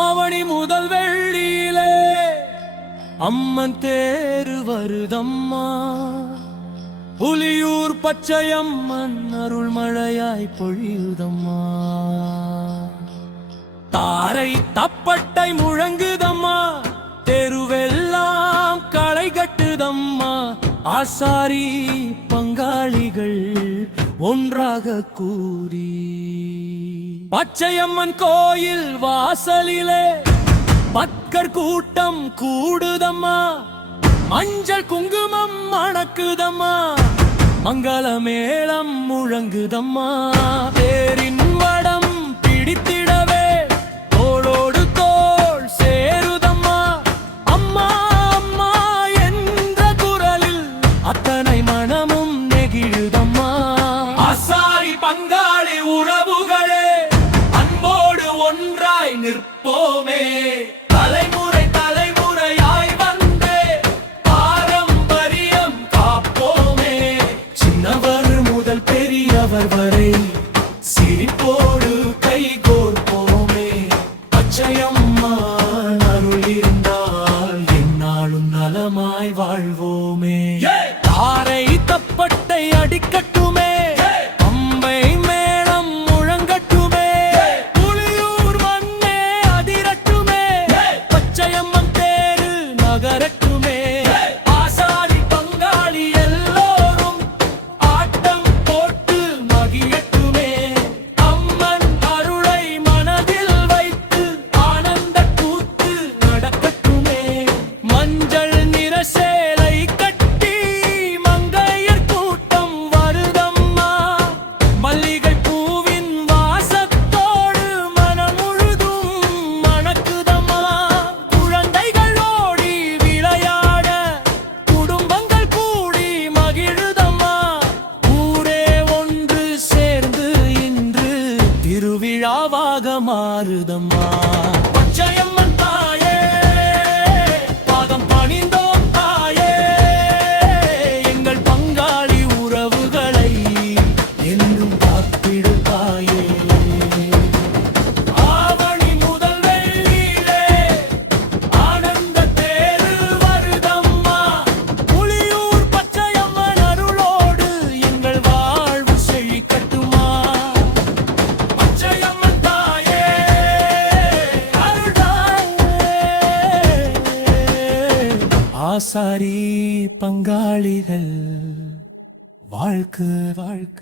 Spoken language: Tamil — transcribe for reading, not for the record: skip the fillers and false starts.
ஆவணி முதல் வெள்ளியிலே அம்மன் தேரு வருதம்மா. புலியூர் பச்சையம்மன் அருள் மழையாய் பொழியுதம்மா. தாரை தப்பட்டை முழங்குதம்மா, தெருவெல்லாம் களை கட்டுதம்மா. ஆசாரி பங்காளிகள் ஒன்றாக கூடி பச்சையம்மன் கோயில் வாசலிலே பக்கர் கூட்டம் கூடுதம்மா. மஞ்சள் குங்குமம் மணக்குதம்மா, மங்கள மேளம் முழங்குதம்மா. தேரின் வடம் பிடித்திடவே தோளோடு தோள் சேருதம்மா. அம்மா அம்மா என்ற குரலில் அத்தனை மனமும் நெகிழுதம்மா. ஆசாரி பங்காளி உறவுகளே அன்போடு ஒன்றாய் நிற்போமே. தலைமுறை தலைமுறையாய் வந்தே பாரம்பரியம் காப்போமே. சின்னவர் முதல் பெரியவர் வரை சிரிப்போடு கைகோர்ப்போமே. பச்சையம்மா அருள் இருந்தால் என்னாலும் நலமாய் வாழ்வோமே. தாரை தப்பட்டை அடிக்கட்டுமே, அம்பை மேளம் முழங்கட்டுமே. புலியூர் மண்ணே அதிரட்டுமே, பச்சையம்மன் தேரு நகரட்டுமே. ஆசாரி பங்காளி எல்லோரும் ஆட்டம் போட்டு மகிழட்டுமே. அம்மன் அருளை மனதில் வைத்து ஆனந்த கூத்து நடக்கட்டுமே. மஞ்சள் நிற சேலை கட்டி மங்கையர் கூட்டம் வருதம்மா. மல்லிகை பூவின் வாசத்தோடு மனம் முழுதும் மணக்குதம்மா. குழந்தைகள் ஓடி விளையாட குடும்பங்கள் கூடி மகிழுதம்மா. ஊரே ஒன்று சேர்ந்து இன்று திருவிழாவாக மாறுதம்மா. பச்சையம்மன் தாயே பாதம் பணிந்தோம் தாயே, எங்கள் பங்காளி உறவுகளை என்றும் காத்திடு தாயே. ஆவணி முதல் வெள்ளியிலே ஆனந்த தேரு வருதம்மா. புலியூர் பச்சையம்மன் அருளோடு எங்கள் வாழ்வு செழிக்கட்டுமா. பச்சையம்மன் தாயே அருள்தாயே. ஆசாரி பங்காளிகள் வாழ்க வாழ்க.